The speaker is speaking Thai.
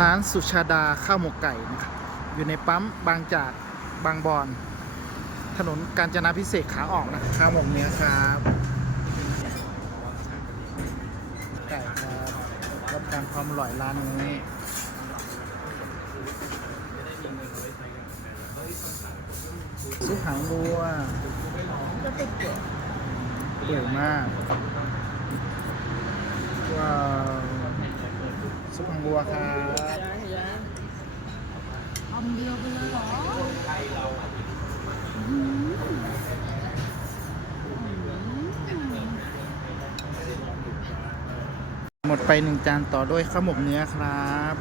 ร้านสุชาดาข้าวหมกไก่นะครับอยู่ในปั๊มบางจากบางบอน ถนนกาญจนาพิเศษกขาออกนะข้าวหมกเนื้อครับไก่ครับรับการความอร่อยร้านนี้ซุปหางวัวก็ติดเกลือเปื่อยมาก ว้าว บัวครับคำเดียวไปเลยเหรอหมดไปหนึ่งจานต่อด้วยข้าวหมกเนื้อครับ